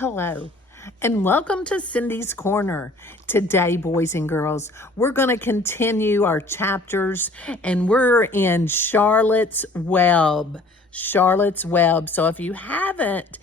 Hello, and welcome to Cindy's Corner. Today, boys and girls, we're going to continue our chapters, and we're in Charlotte's Web. Charlotte's Web. So if you haven't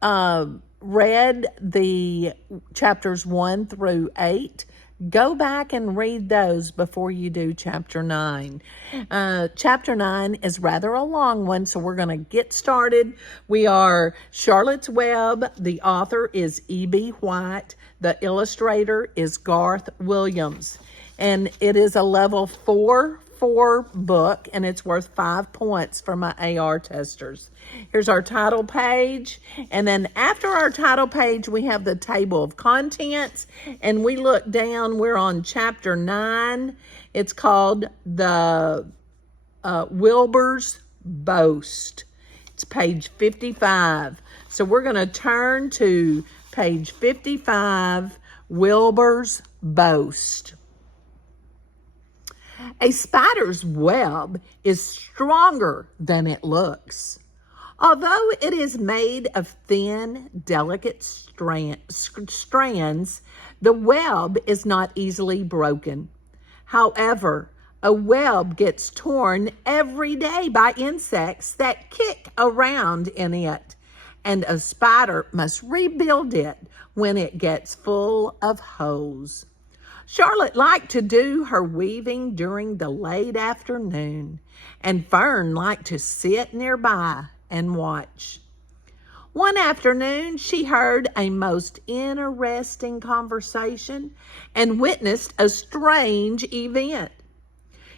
read the chapters 1 through 8, go back and read those before you do chapter 9. Chapter 9 is rather a long one, so we're going to get started. We are Charlotte's Web. The author is E.B. White. The illustrator is Garth Williams. And it is a level 4 book, and it's worth 5 points for my AR testers. Here's our title page, and then after our title page we have the table of contents, and we look down, we're on chapter 9. It's called the Wilbur's Boast. It's page 55. So we're going to turn to page 55, Wilbur's Boast. A spider's web is stronger than it looks. Although it is made of thin, delicate strands, the web is not easily broken. However, a web gets torn every day by insects that kick around in it, and a spider must rebuild it when it gets full of holes. Charlotte liked to do her weaving during the late afternoon, and Fern liked to sit nearby and watch. One afternoon, she heard a most interesting conversation and witnessed a strange event.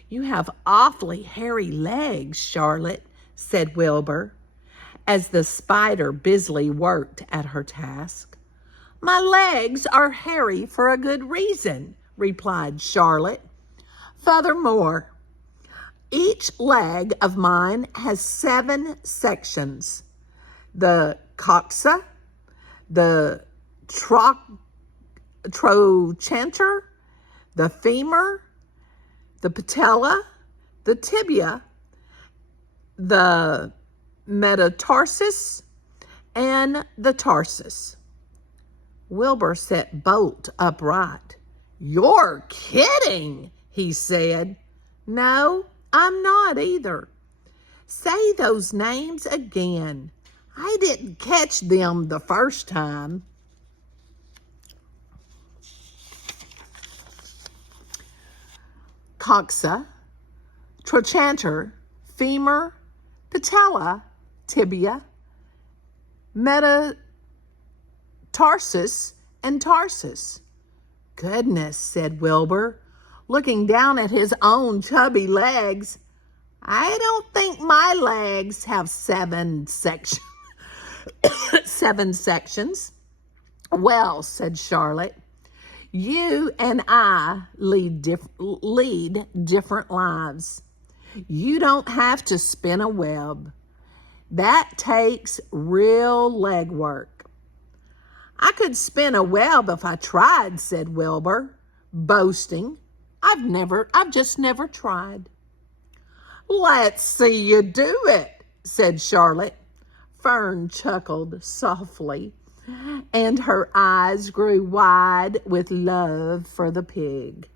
"You have awfully hairy legs, Charlotte," said Wilbur, as the spider busily worked at her task. "My legs are hairy for a good reason," replied Charlotte. "Furthermore, each leg of mine has 7 sections. The coxa, the trochanter, the femur, the patella, the tibia, the metatarsus, and the tarsus." Wilbur sat bolt upright. "You're kidding," he said. "No, I'm not either. Say those names again. I didn't catch them the first time." Coxa, trochanter, femur, patella, tibia, metatarsus, and tarsus. "Goodness," said Wilbur, looking down at his own chubby legs. "I don't think my legs have 7 sections." 7 sections. "Well," said Charlotte, "you and I lead different lives. You don't have to spin a web. That takes real leg work." "I could spin a web if I tried," said Wilbur, boasting. I've just never tried." "Let's see you do it," said Charlotte. Fern chuckled softly, and her eyes grew wide with love for the pig.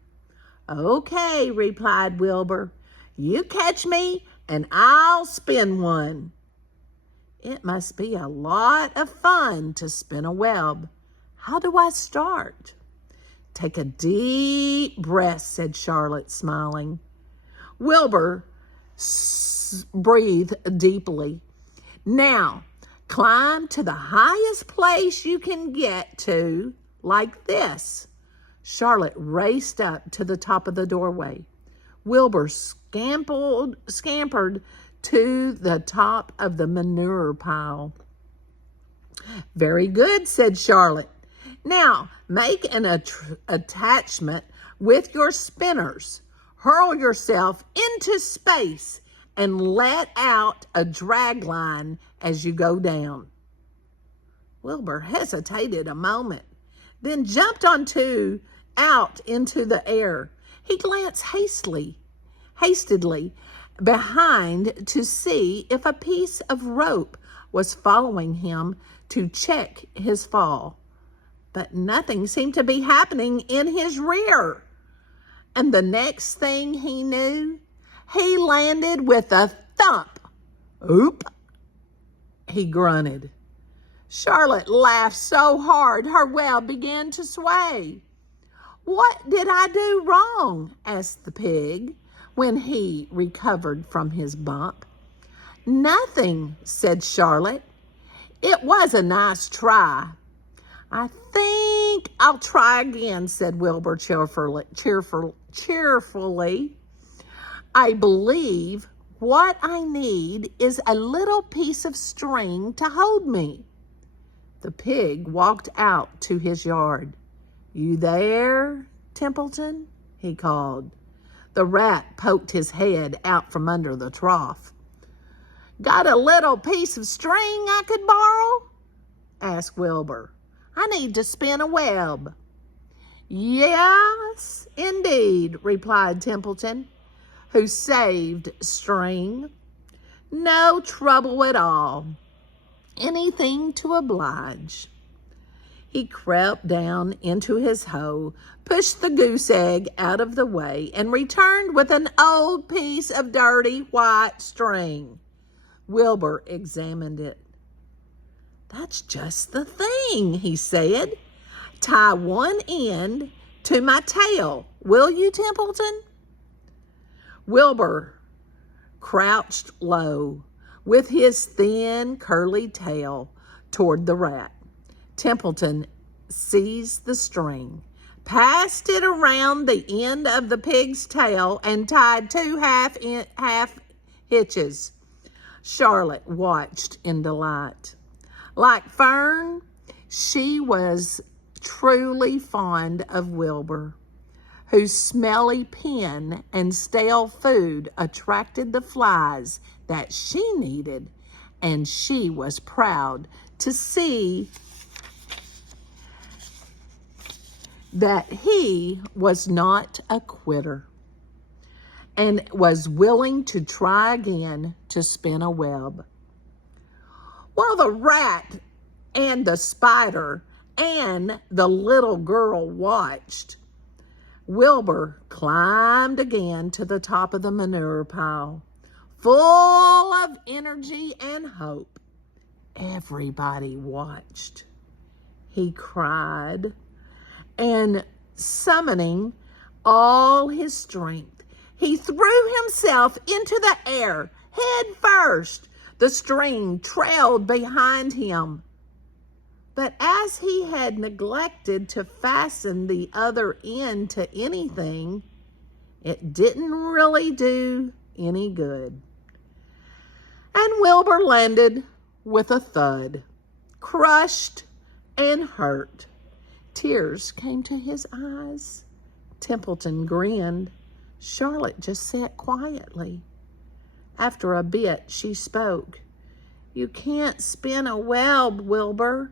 "Okay," replied Wilbur. "You catch me, and I'll spin one." "It must be a lot of fun to spin a web. How do I start?" "Take a deep breath," said Charlotte, smiling. Wilbur breathed deeply. "Now, climb to the highest place you can get to, like this." Charlotte raced up to the top of the doorway. Wilbur scampered to the top of the manure pile. "Very good," said Charlotte. "Now make an attachment with your spinners. Hurl yourself into space and let out a drag line as you go down." Wilbur hesitated a moment, then jumped out into the air. He glanced hastily behind to see if a piece of rope was following him to check his fall, but nothing seemed to be happening in his rear. And the next thing he knew, he landed with a thump. Oop, he grunted. Charlotte laughed so hard her web began to sway. What did I do wrong? Asked the pig when he recovered from his bump. Nothing, said Charlotte. It was a nice try. I think I'll try again, said Wilbur cheerfully. I believe what I need is a little piece of string to hold me. The pig walked out to his yard. You there, Templeton? He called. The rat poked his head out from under the trough. Got a little piece of string I could borrow? Asked Wilbur. I need to spin a web. Yes, indeed, replied Templeton, who saved string. No trouble at all. Anything to oblige. He crept down into his hole, pushed the goose egg out of the way, and returned with an old piece of dirty white string. Wilbur examined it. That's just the thing, he said. Tie one end to my tail, will you, Templeton? Wilbur crouched low with his thin, curly tail toward the rat. Templeton seized the string, passed it around the end of the pig's tail, and tied two half hitches. Charlotte watched in delight. Like Fern, she was truly fond of Wilbur, whose smelly pen and stale food attracted the flies that she needed, and she was proud to see that he was not a quitter and was willing to try again to spin a web. While the rat and the spider and the little girl watched, Wilbur climbed again to the top of the manure pile, full of energy and hope. Everybody watched. He cried, and summoning all his strength, he threw himself into the air, head first. The string trailed behind him. But as he had neglected to fasten the other end to anything, it didn't really do any good. And Wilbur landed with a thud, crushed and hurt. Tears came to his eyes. Templeton grinned. Charlotte just sat quietly. After a bit, she spoke. You can't spin a web, Wilbur,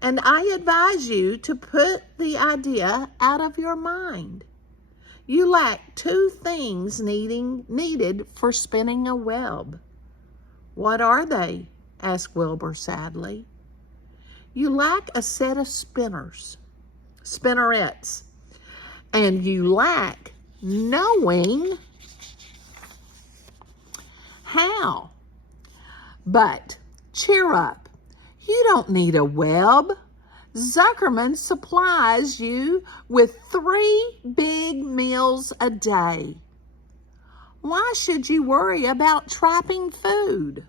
and I advise you to put the idea out of your mind. You lack two things needed for spinning a web. What are they? Asked Wilbur sadly. You lack a set of spinnerets, and you lack knowing how. But cheer up. You don't need a web. Zuckerman supplies you with 3 big meals a day. Why should you worry about trapping food?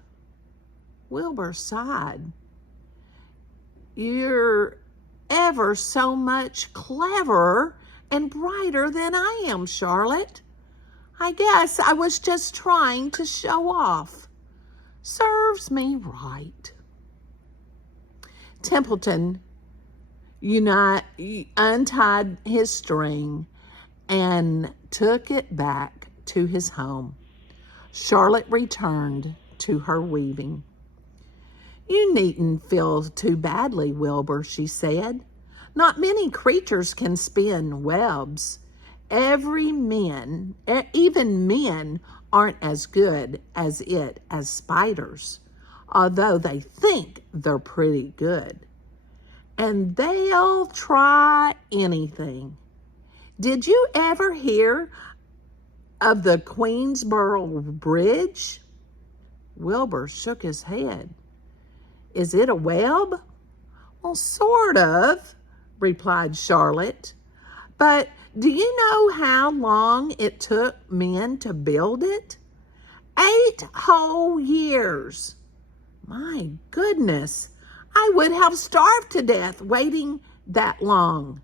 Wilbur sighed. You're ever so much cleverer and brighter than I am, Charlotte. I guess I was just trying to show off. Serves me right. Templeton untied his string and took it back to his home. Charlotte returned to her weaving. You needn't feel too badly, Wilbur, she said. Not many creatures can spin webs. Even men aren't as good as spiders. although they think they're pretty good. And they'll try anything. Did you ever hear of the Queensboro Bridge? Wilbur shook his head. Is it a web? Well, sort of, replied Charlotte. But do you know how long it took men to build it? 8 whole years. My goodness, I would have starved to death waiting that long.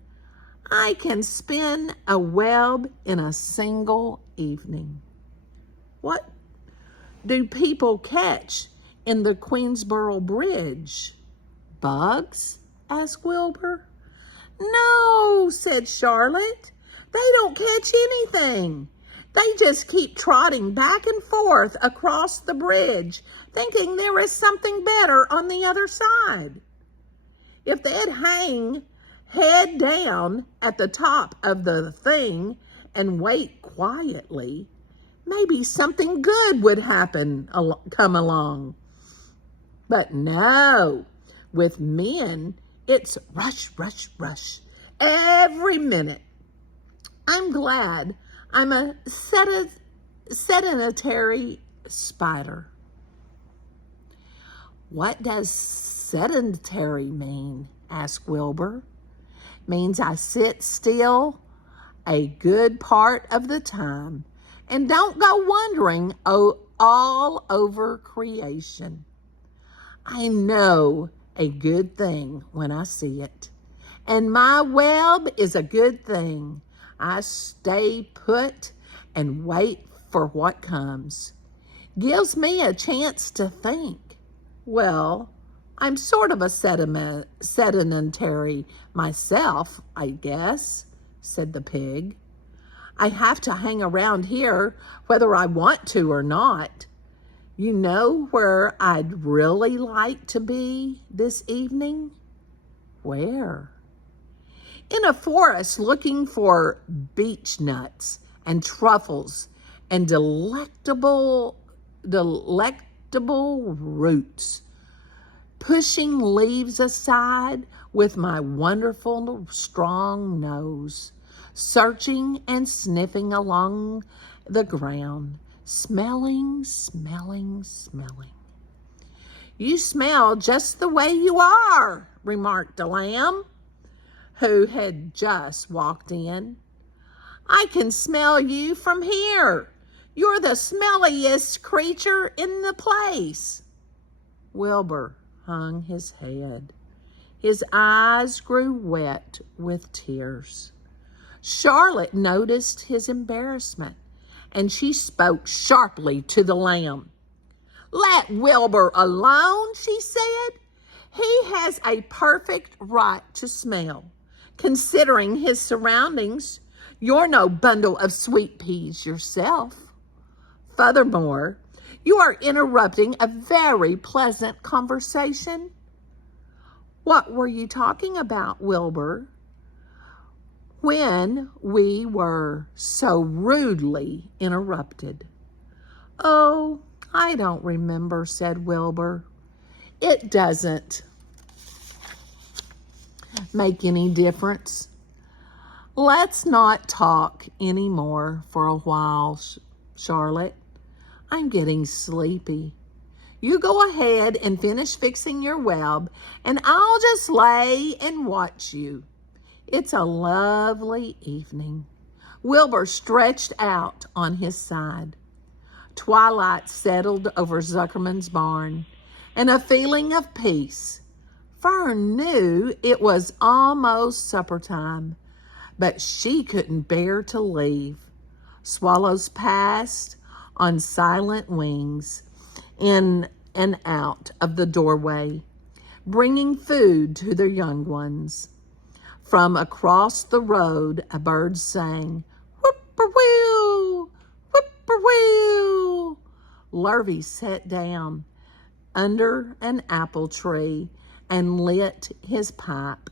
I can spin a web in a single evening. What do people catch in the Queensboro Bridge? Bugs? Asked Wilbur. No, said Charlotte. They don't catch anything. They just keep trotting back and forth across the bridge, thinking there is something better on the other side. If they'd hang head down at the top of the thing and wait quietly, maybe something good would come along. But no, with men, it's rush, rush, rush every minute. I'm glad I'm a sedentary spider. What does sedentary mean? Asked Wilbur. Means I sit still a good part of the time and don't go wandering all over creation. I know a good thing when I see it, and my web is a good thing. I stay put and wait for what comes. Gives me a chance to think. Well, I'm sort of a sedentary myself, I guess, said the pig. I have to hang around here whether I want to or not. You know where I'd really like to be this evening? Where? In a forest looking for beech nuts and truffles and delectable roots, pushing leaves aside with my wonderful strong nose, searching and sniffing along the ground, smelling, smelling, smelling. You smell just the way you are, remarked a lamb who had just walked in. I can smell you from here. You're the smelliest creature in the place. Wilbur hung his head. His eyes grew wet with tears. Charlotte noticed his embarrassment, and she spoke sharply to the lamb. Let Wilbur alone, she said. He has a perfect right to smell. Considering his surroundings, you're no bundle of sweet peas yourself. Furthermore, you are interrupting a very pleasant conversation. What were you talking about, Wilbur, when we were so rudely interrupted? Oh, I don't remember, said Wilbur. It doesn't make any difference. Let's not talk anymore for a while, Charlotte. I'm getting sleepy. You go ahead and finish fixing your web, and I'll just lay and watch you. It's a lovely evening. Wilbur stretched out on his side. Twilight settled over Zuckerman's barn, and a feeling of peace. Fern knew it was almost supper time, but she couldn't bear to leave. Swallows passed on silent wings in and out of the doorway, bringing food to their young ones. From across the road, a bird sang, whip-poor-will, whip-poor-will. Lurvy sat down under an apple tree and lit his pipe.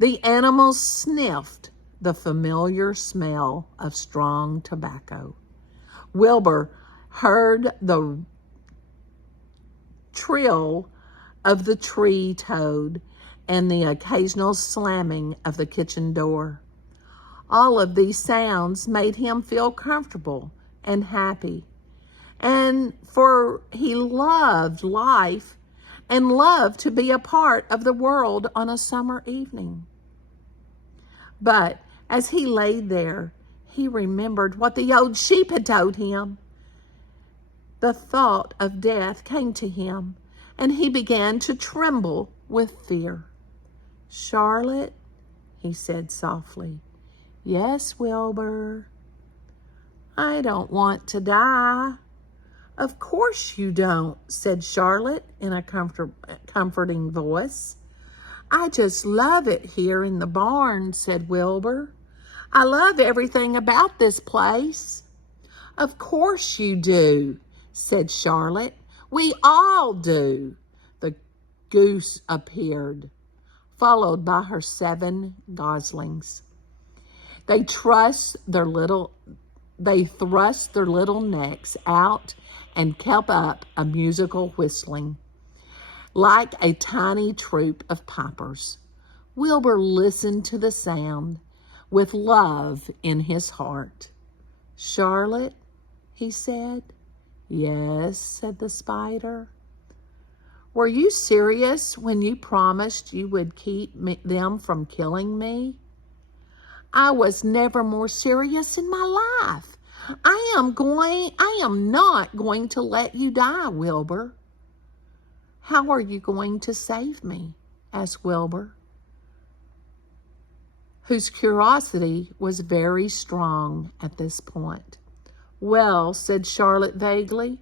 The animals sniffed the familiar smell of strong tobacco. Wilbur heard the trill of the tree toad and the occasional slamming of the kitchen door. All of these sounds made him feel comfortable and happy. And for he loved life and loved to be a part of the world on a summer evening. But as he lay there, he remembered what the old sheep had told him. The thought of death came to him, and he began to tremble with fear. "Charlotte," he said softly. "Yes, Wilbur." "I don't want to die." "Of course you don't," said Charlotte in a comforting voice. "I just love it here in the barn," said Wilbur. "I love everything about this place." "Of course you do," said Charlotte. "We all do." The goose appeared, followed by her 7 goslings. They thrust their little necks out and kept up a musical whistling, like a tiny troop of pipers. Wilbur listened to the sound with love in his heart. "Charlotte," he said. "Yes," said the spider. "Were you serious when you promised you would keep them from killing me?" "I was never more serious in my life. I am not going to let you die, Wilbur." "How are you going to save me?" asked Wilbur, whose curiosity was very strong at this point. "Well," said Charlotte vaguely,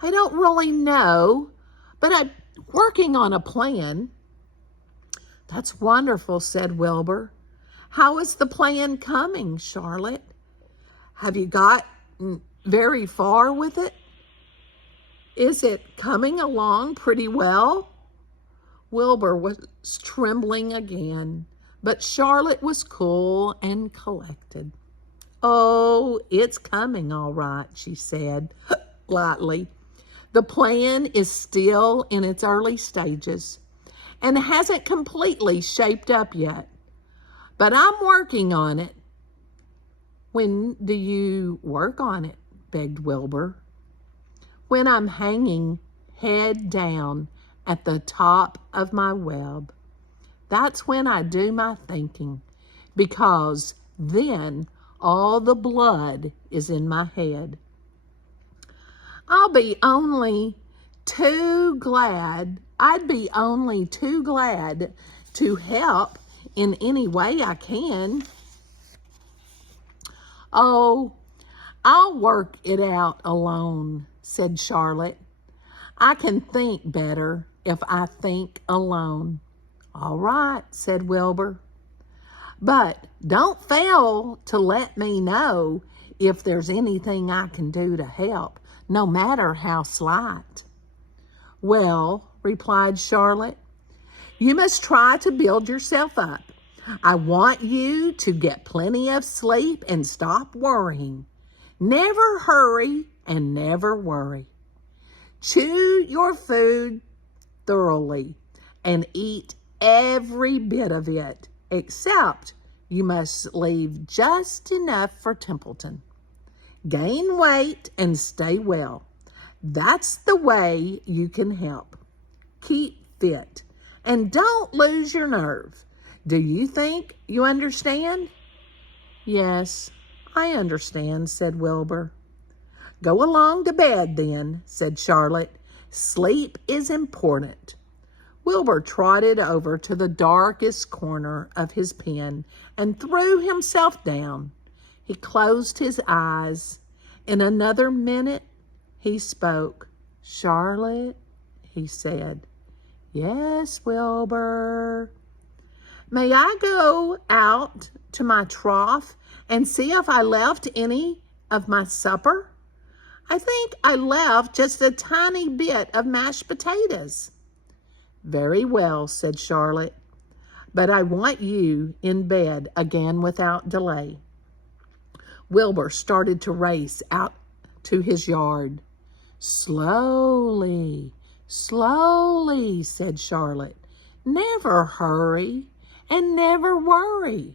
"I don't really know, but I'm working on a plan." "That's wonderful," said Wilbur. "How is the plan coming, Charlotte? Have you got very far with it? Is it coming along pretty well?" Wilbur was trembling again, but Charlotte was cool and collected. "Oh, it's coming all right," she said lightly. "The plan is still in its early stages and hasn't completely shaped up yet, but I'm working on it." "When do you work on it?" begged Wilbur. "When I'm hanging head down at the top of my web. That's when I do my thinking, because then all the blood is in my head. I'd be only too glad to help in any way I can." "Oh, I'll work it out alone," said Charlotte. "I can think better if I think alone." "All right," said Wilbur. "But don't fail to let me know if there's anything I can do to help, no matter how slight." "Well," replied Charlotte, "you must try to build yourself up. I want you to get plenty of sleep and stop worrying. Never hurry and never worry. Chew your food thoroughly and eat every bit of it, except you must leave just enough for Templeton. Gain weight and stay well. That's the way you can help. Keep fit and don't lose your nerve. Do you think you understand?" "Yes, I understand," said Wilbur. "Go along to bed then," said Charlotte. "Sleep is important." Wilbur trotted over to the darkest corner of his pen and threw himself down. He closed his eyes. In another minute, he spoke. "Charlotte," he said. "Yes, Wilbur." "May I go out to my trough and see if I left any of my supper? I think I left just a tiny bit of mashed potatoes." "Very well," said Charlotte, "but I want you in bed again without delay." Wilbur started to race out to his yard. "Slowly, Slowly, said Charlotte. Never hurry and never worry.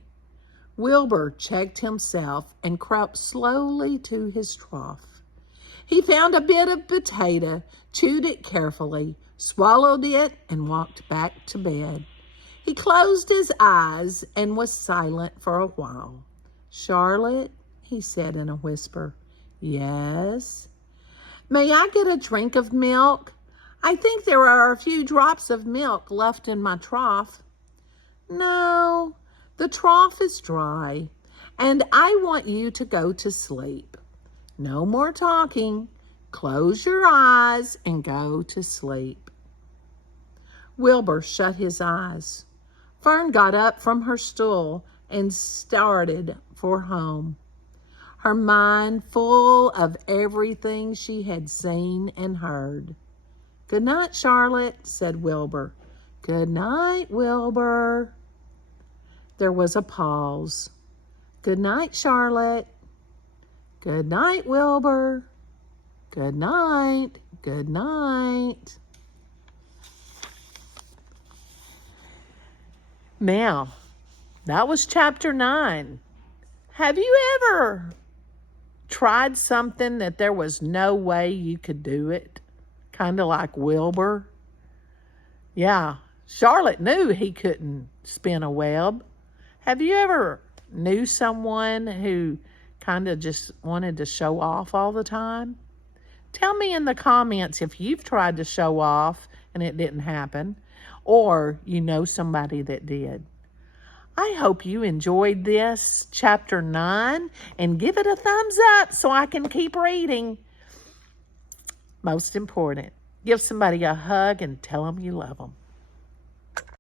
Wilbur checked himself and crept slowly to his trough. He found a bit of potato, chewed it carefully, swallowed it, and walked back to bed. He closed his eyes and was silent for a while. Charlotte, he said in a whisper. Yes? May I get a drink of milk? I think there are a few drops of milk left in my trough. No, the trough is dry, and I want you to go to sleep. No more talking. Close your eyes and go to sleep. Wilbur shut his eyes. Fern got up from her stool and started for home, her mind full of everything she had seen and heard. Good night, Charlotte, said Wilbur. Good night, Wilbur. There was a pause. Good night, Charlotte. Good night, Wilbur. Good night. Good night. Now, that was chapter 9. Have you ever tried something that there was no way you could do it? Kind of like Wilbur. Yeah, Charlotte knew he couldn't spin a web. Have you ever knew someone who kind of just wanted to show off all the time? Tell me in the comments if you've tried to show off and it didn't happen, or you know somebody that did. I hope you enjoyed this chapter 9 and give it a thumbs up so I can keep reading. Most important, give somebody a hug and tell them you love them.